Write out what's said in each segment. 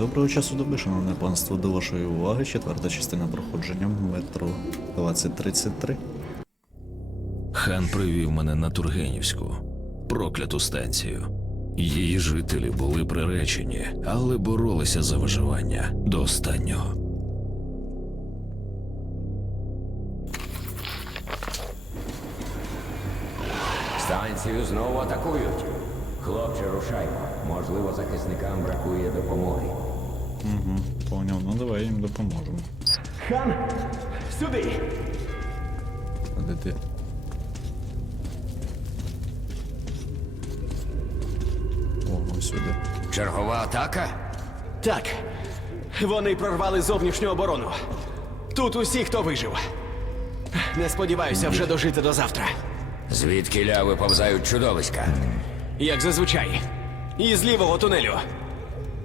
Доброго часу доби, шановне панство, до вашої уваги. Четверта частина проходження метро 2033. Хан привів мене на Тургенівську, прокляту станцію. Її жителі були приречені, але боролися за виживання до останнього. Станцію знову атакують. Хлопче, рушаймо. Можливо, захисникам бракує допомоги. Угу, поняв, ну давай їм допоможемо. Хан, сюди! А де ти? О, ось сюди. Чергова атака? Так. Вони прорвали зовнішню оборону. Тут усі, хто вижив. Не сподіваюся вже дожити до завтра. Звідки ля виповзають чудовиська? Як зазвичай. І з лівого тунелю.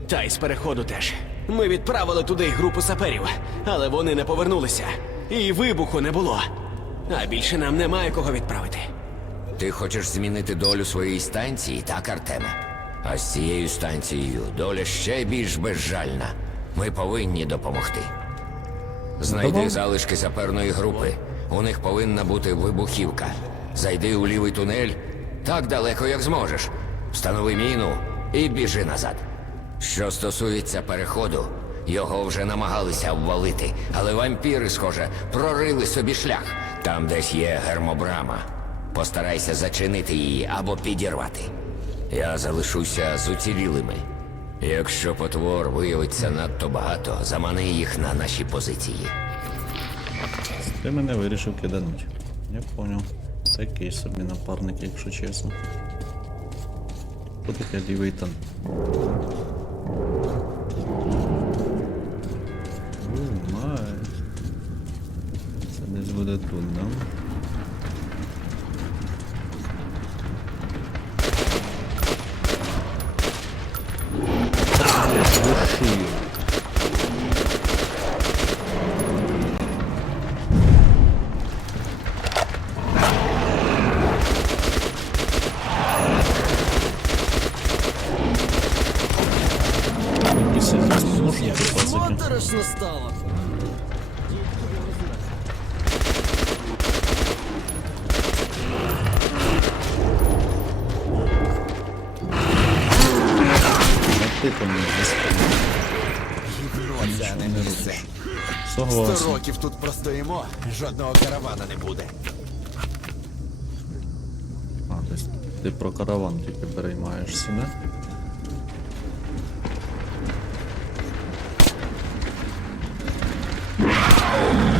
Та й з переходу теж. Ми відправили туди групу саперів, але вони не повернулися. І вибуху не було. А більше нам немає кого відправити. Ти хочеш змінити долю своєї станції, так, Артеме? А з цією станцією доля ще більш безжальна. Ми повинні допомогти. Знайди Давай. залишки саперної групи. У них повинна бути вибухівка. Зайди у лівий тунель так далеко, як зможеш. Встанови міну і біжи назад. Що стосується переходу, його вже намагалися обвалити, але вампіри, схоже, прорили собі шлях. Там десь є гермобрама. Постарайся зачинити її або підірвати. Я залишуся з уцілілими. Якщо потвор виявиться надто багато, замани їх на наші позиції. Ти мене вирішив кидануть. Я поняв. Такий собі напарник, якщо чесно. Хто таке лівий тан? Це десь буде тут, да? А ти мені не. Сто років тут простоїмо, жодного каравана не буде. А, тобто ти про караван тільки переймаєшся, не? Пацани,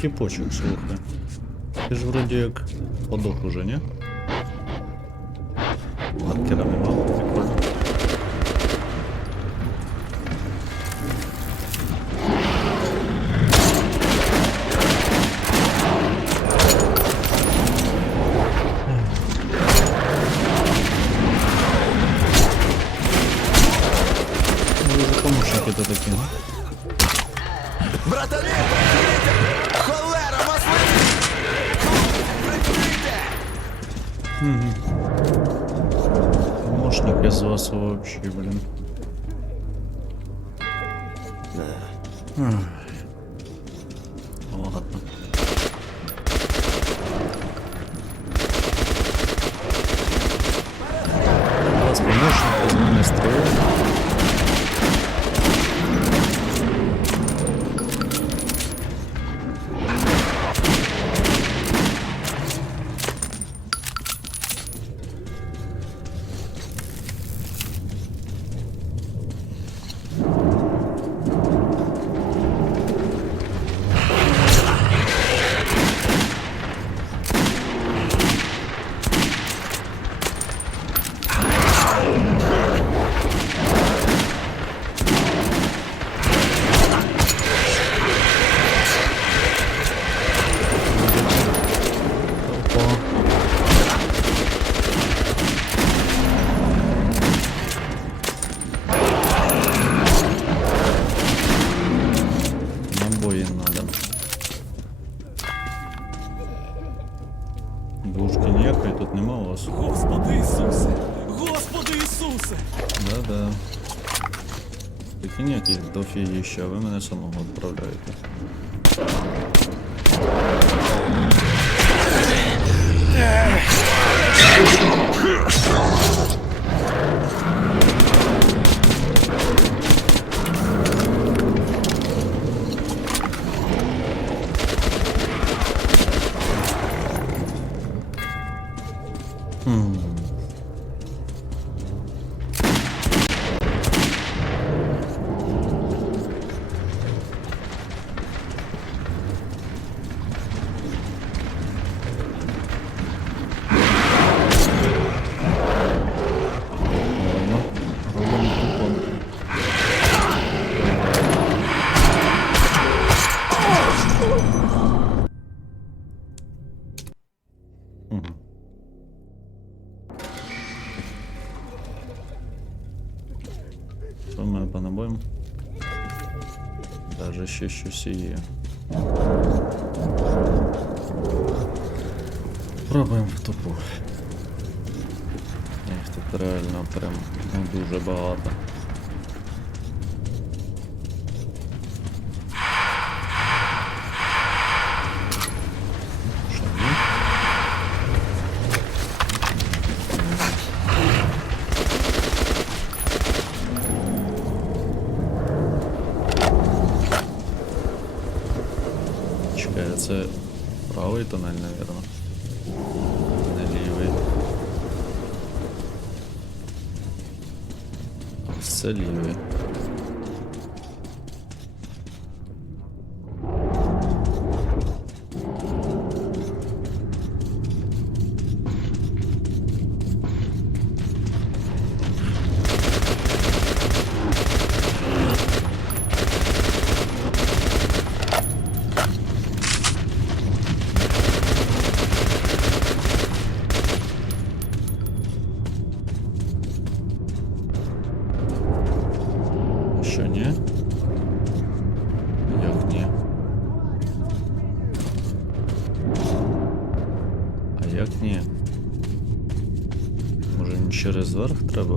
Типочок, слухай. Ти ж вроді подох уже, ні? Ах. Дофігіща, а ви мене є. Пробуємо в тупу. Їх тут реально прям дуже багато.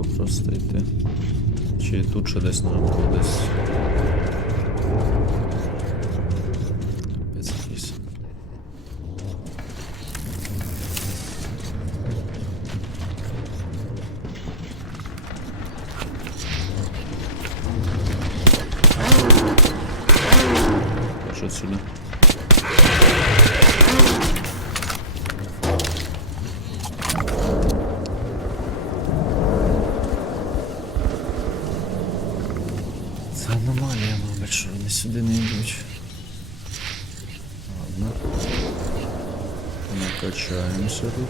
Треба просто йти? Чи тут ще десь наверху десь? Аномалія, мабуть, що вони сюди не йдуть. Ладно. Накачаємося тут.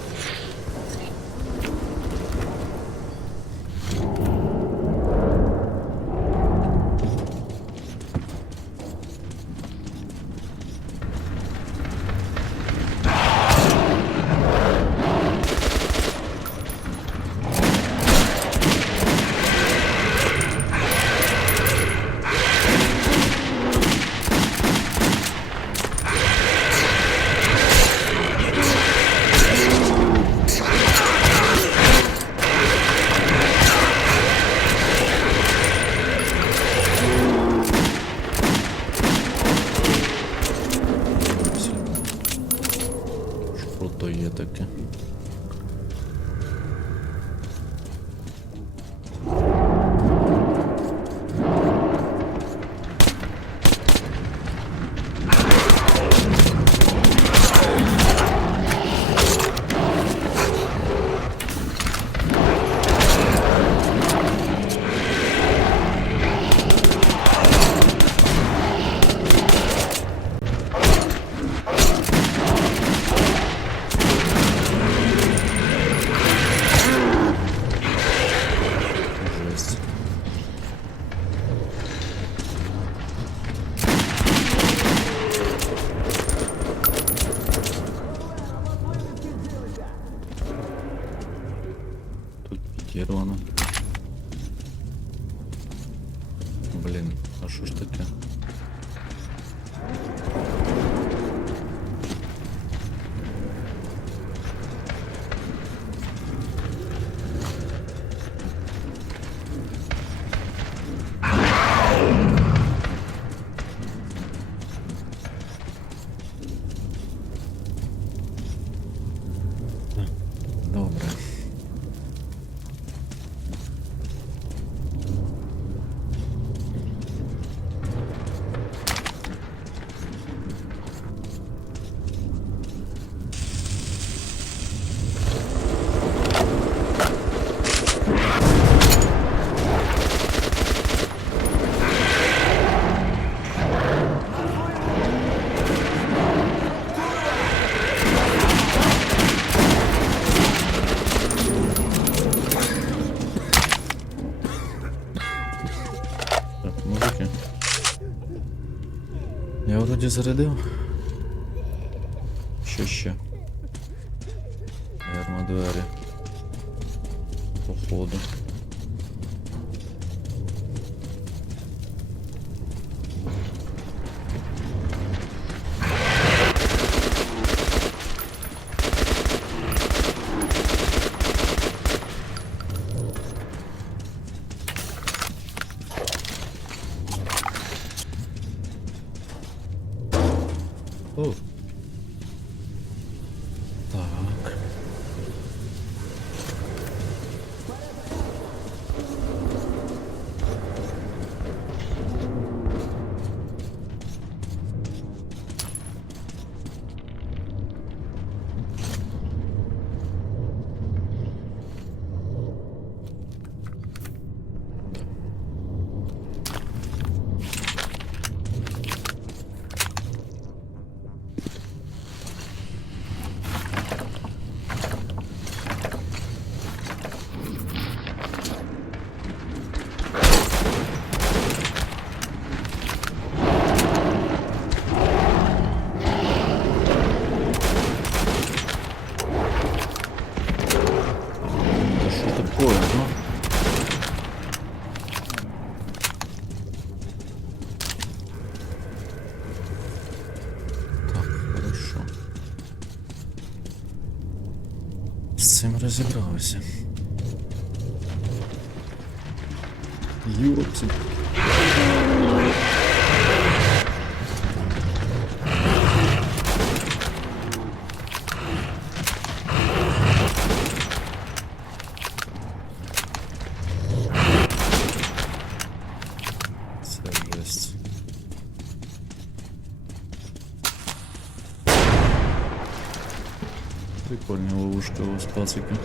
Є таке? Блин, а що ж таке? Вроді зарядив. Що ще? Наверно, двері. Походу. Розібрався. Йопці. os clássicos.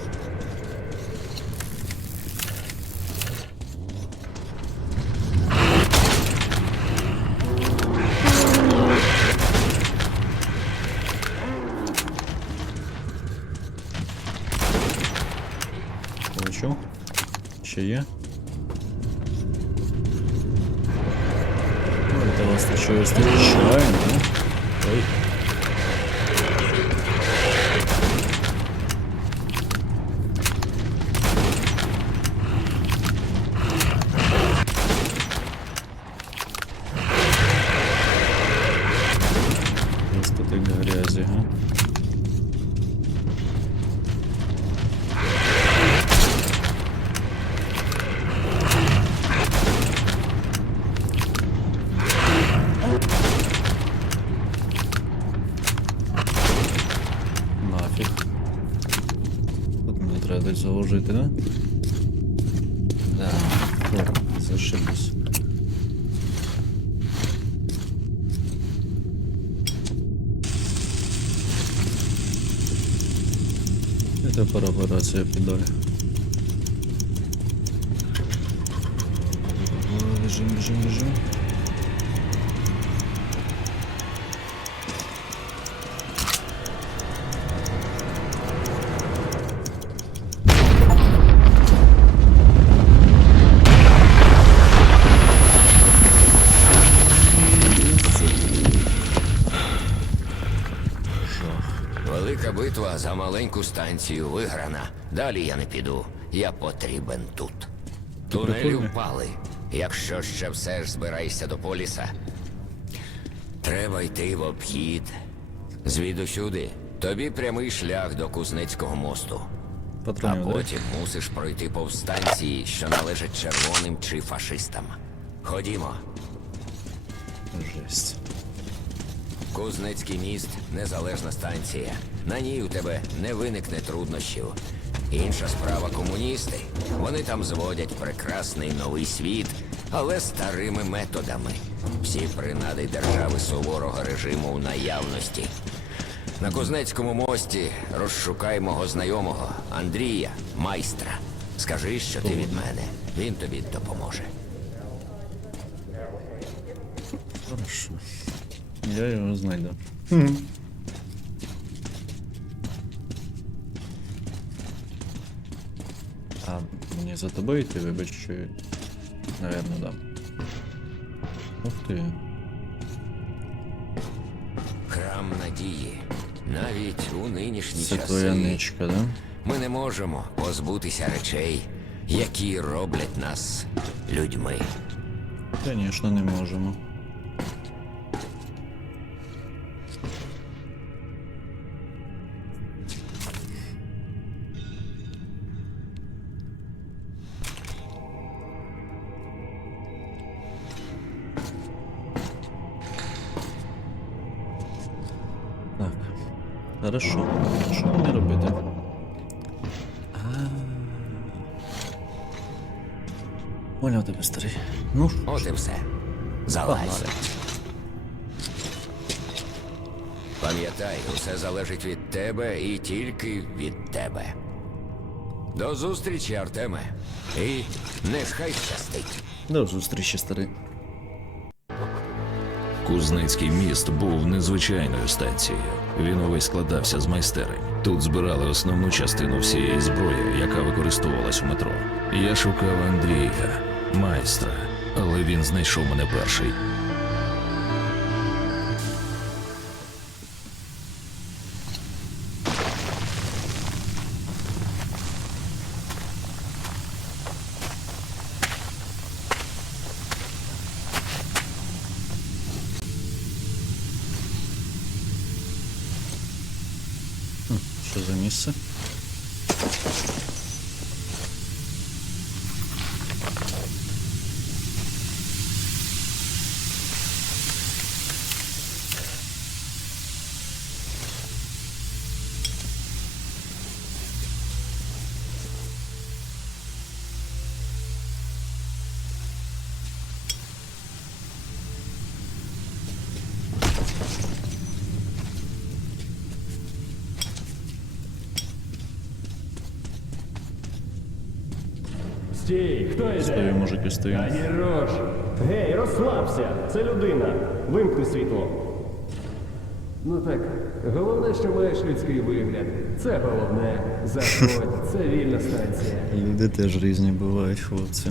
Тепер операція підолі. Біжим, біжим, біжим. За станцію виграна. Далі я не піду. Я потрібен тут. Тунелі впали. Якщо ще все ж збираєшся до поліса, треба йти в обхід. Звідусюди тобі прямий шлях до Кузнецького мосту. А Патронів, да? потім мусиш пройти повстанції, що належать червоним чи фашистам. Ходімо. Жесть. Кузнецький міст незалежна станція. На ній у тебе не виникне труднощів. Інша справа комуністи. Вони там зводять прекрасний новий світ, але старими методами. Всі принади держави суворого режиму в наявності. На Кузнецькому мості розшукай мого знайомого Андрія, майстра. Скажи, що ти від мене. Він тобі допоможе. Хорошо. Я його знайду. Мені за тобою йти, вибач, що... Наверно, да. Ух ти. надії. Навіть у нинішні Це часи твоя ничка, да? ми не можемо позбутися речей, які роблять нас людьми. Звісно, не можемо. Хорошо. Що мені робити? Поняв тебе, старий. Ну, От і все. Залазь. Пам'ятай, усе залежить від тебе і тільки від тебе. До зустрічі, Артеме. І нехай щастить. До зустрічі, старий. Кузницький міст був незвичайною станцією. Він увесь складався з майстерень. Тут збирали основну частину всієї зброї, яка використовувалась у метро. Я шукав Андрія, майстра, але він знайшов мене перший. Що Стій, хто йде? Стою, мужики, стою. Ані рож. Гей, розслабся. Це людина. Вимкни світло. Ну так, головне, що маєш людський вигляд. Це головне. Заходь, це вільна станція. Люди теж різні бувають, хлопці.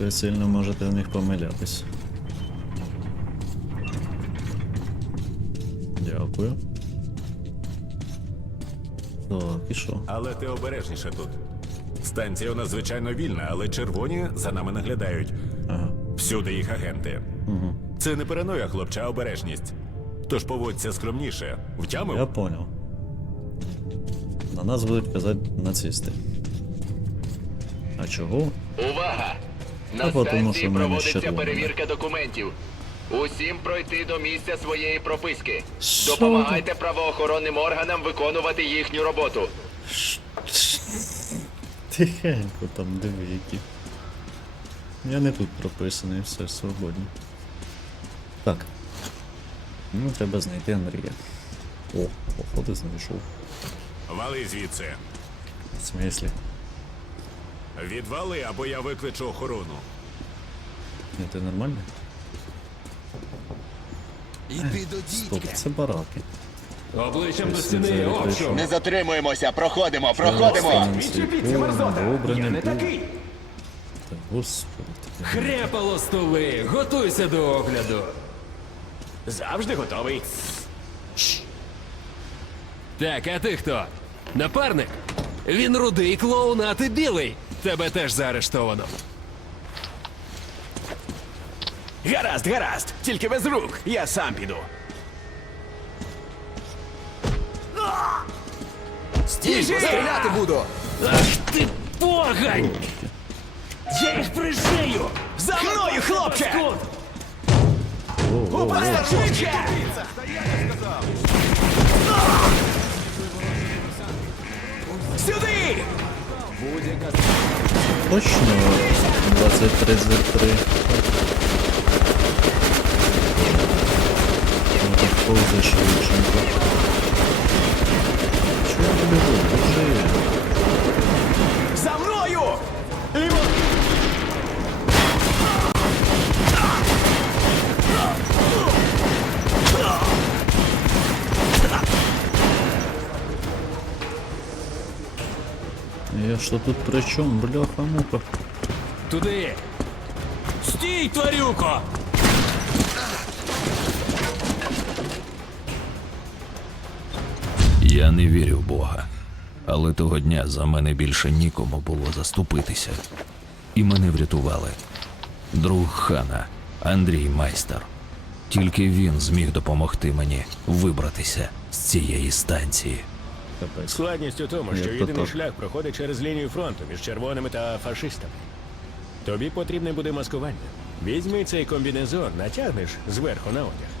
Ви сильно можете в них помилятись. Дякую. Так, і що? Але ти обережніше тут. Станція у нас звичайно вільна, але червоні за нами наглядають. Ага. Всюди їх агенти. Угу. Це не параноя, хлопче, а обережність. Тож поводься скромніше. Втямив? Я понял. На нас будуть казати нацисти. А чого? Увага! На бо тому, станції що проводиться червоними. перевірка документів. Усім пройти до місця своєї прописки. Що Допомагайте правоохоронним органам виконувати їхню роботу. Тихенько там диви які. Я не тут прописаний, все свободні. Так. Ну, треба знайти Андрія. О, походу знайшов. Вали звідси. В смислі? Відвали, або я викличу охорону. Ні, ти нормально? Іди до Стоп, це бараки. Обличчям до стіни, обшук. Не затримуємося, проходимо, проходимо. Добре не Я не такий. Та, Господи. Хрепало столи, готуйся до огляду. Завжди готовий. Так, а ти хто? Напарник? Він рудий клоун, а ти білий. Тебе теж заарештовано. Гаразд, гаразд. Тільки без рук. Я сам піду. Стій, стріляти буду. Ах ти погань! Я їх пришию! За мною, хлопче! Уперед, швидше! Сюди! Точно 2033. Ну так повзе швидшенько. Чого я біжу? Боже. За мною! Імо... Я що тут при чому? Бляха-муха. Туди! Стій, тварюко! Не вірю в Бога. Але того дня за мене більше нікому було заступитися. І мене врятували. Друг хана Андрій Майстер. Тільки він зміг допомогти мені вибратися з цієї станції. Складність у тому, що єдиний шлях проходить через лінію фронту між червоними та фашистами. Тобі потрібне буде маскування. Візьми цей комбінезон, натягнеш зверху на одяг.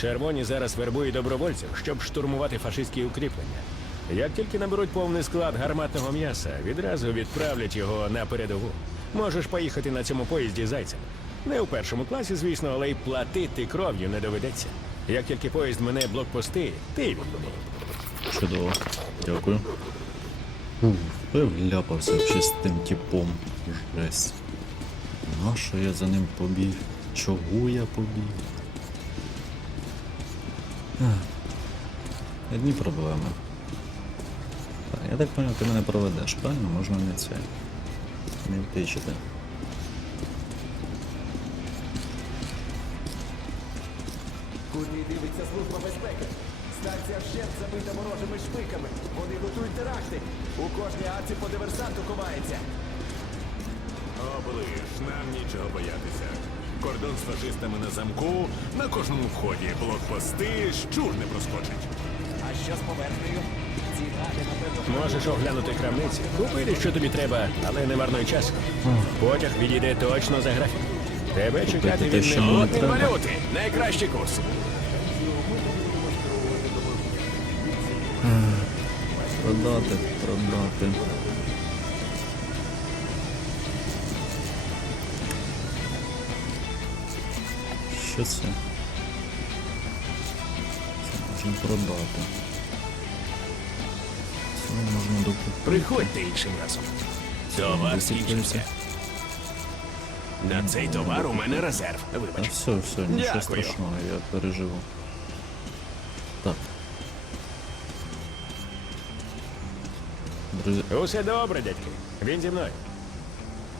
Червоні зараз вербують добровольців, щоб штурмувати фашистські укріплення. Як тільки наберуть повний склад гарматного м'яса, відразу відправлять його на передову. Можеш поїхати на цьому поїзді зайцем. Не у першому класі, звісно, але й платити кров'ю не доведеться. Як тільки поїзд мене блокпости, ти відбуди. Чудово. Дякую. Вляпався взагалі з тим типом. Жесть. Нащо я за ним побіг? Чого я побіг? Одні проблеми. Так, я так понял, ти мене проведеш, правильно? Можна не це. Не втичити. Куди дивиться служба безпеки? Станція вщент забита ворожими шпиками. Вони готують теракти. У кожній арці по диверсанту ховається. Оближ, нам нічого боятися. Кордон з фашистами на замку, на кожному вході блокпости, щур не проскочить. А що з поверхнею? Ці гади, напевно, Можеш оглянути крамниці, купити, що тобі треба, але не марнуй час. Потяг відійде точно за графік. Тебе чекати те, від що не От валюти. Найкращий курс. Продати, продати. Що це? Це можна продати. Це можна докупити. Приходьте іншим разом. Товар скінчився. На цей товар у мене резерв. А Вибач. все, все, нічого Дякую. страшного, я переживу. Так. Друзі, Усе добре, дядьки. Він зі мною.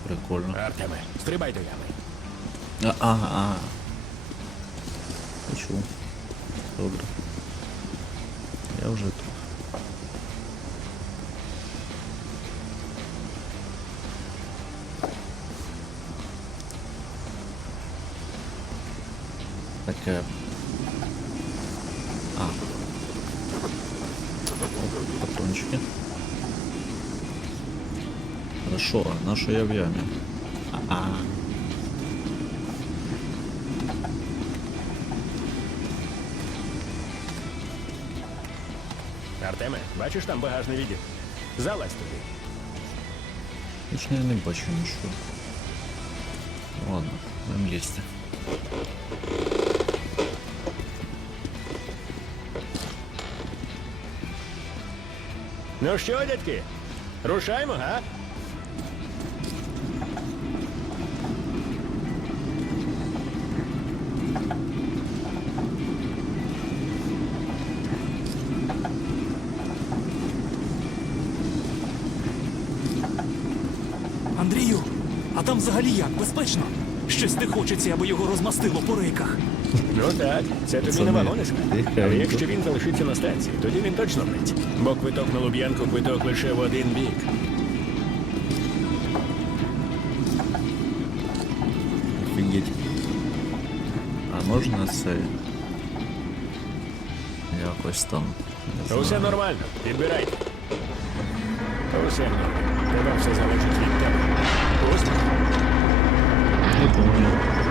прикольно. Артеме, стрибай до ями. А, а, а. Почув. Добре. Я вже тут. Таке. А. Патрончики. Хорошо, а на я в ямі? А-а. бачиш там багажний відділ? Залазь туди. Точно я не бачу нічого. Ладно, будемо лізти. Ну що, дядьки? Рушаймо, га? Там взагалі як? Безпечно? Щось не хочеться, аби його розмастило по рейках. Ну так, це тобі не не Але якщо він залишиться на станції, тоді він точно вмить. Бо квиток на Луб'янку квиток лише в один бік. Офігеть. А можна це якось там. Не Усе нормально, підбирайте. Усе нормі. Тебе все залежить від тебе. Успіх. Не понял.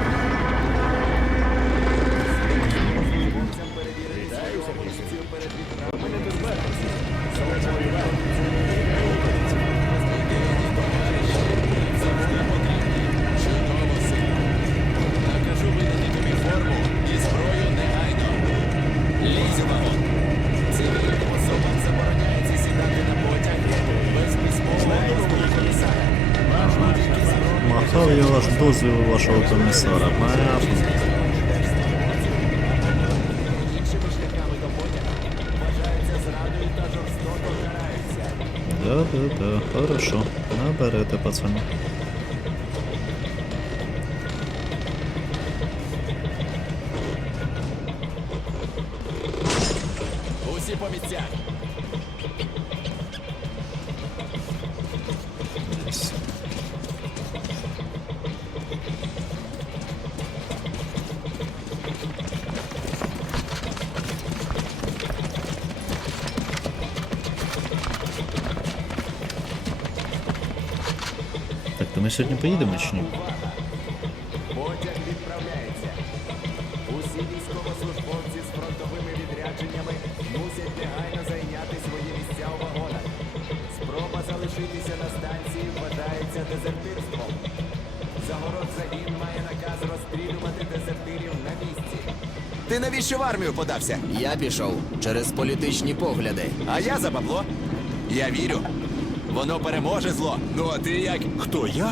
Ваш вашого комісара. Понятно. Да, да, да, хорошо. Наберете, пацани. Ми сьогодні поїдемо чи ні? Потяг відправляється. Усі військовослужбовці з фронтовими відрядженнями мусять негайно зайняти свої місця у вагонах. Спроба залишитися на станції вважається дезертирством. Загород загін має наказ розстрілювати дезертирів на місці. Ти навіщо в армію подався? Я пішов через політичні погляди. А я за бабло. Я вірю. Воно переможе зло. Ну а ти як? Хто я?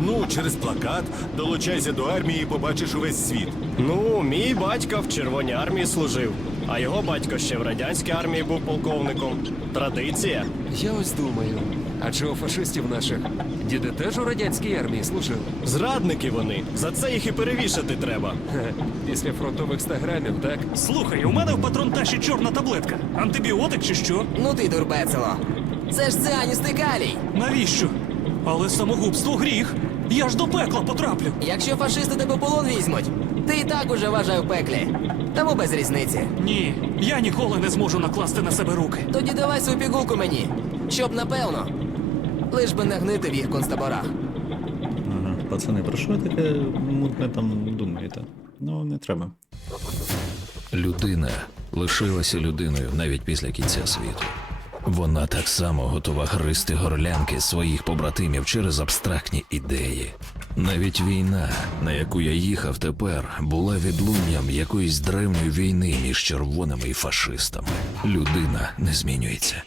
Ну, через плакат долучайся до армії і побачиш увесь світ. Ну, мій батько в Червоній армії служив, а його батько ще в радянській армії був полковником. Традиція. Я ось думаю, а чи у фашистів наших діди теж у радянській армії служили? Зрадники вони. За це їх і перевішати треба. Хе, Після фронтових 100 грамів, так? Слухай, у мене в патронташі чорна таблетка. Антибіотик чи що? Ну ти дурбецело. Це ж цианістий калій. Навіщо? Але самогубство гріх. Я ж до пекла потраплю. Якщо фашисти тебе полон візьмуть, ти і так уже вважай в пеклі. Тому без різниці. Ні, я ніколи не зможу накласти на себе руки. Тоді давай свою пігулку мені. Щоб напевно. Лиш би не гнити в їх концтаборах. Ага, пацани, про що таке мутне там думаєте? Ну, не треба. Людина лишилася людиною навіть після кінця світу. Вона так само готова гризти горлянки своїх побратимів через абстрактні ідеї. Навіть війна, на яку я їхав тепер, була відлунням якоїсь древньої війни між червоними і фашистами. Людина не змінюється.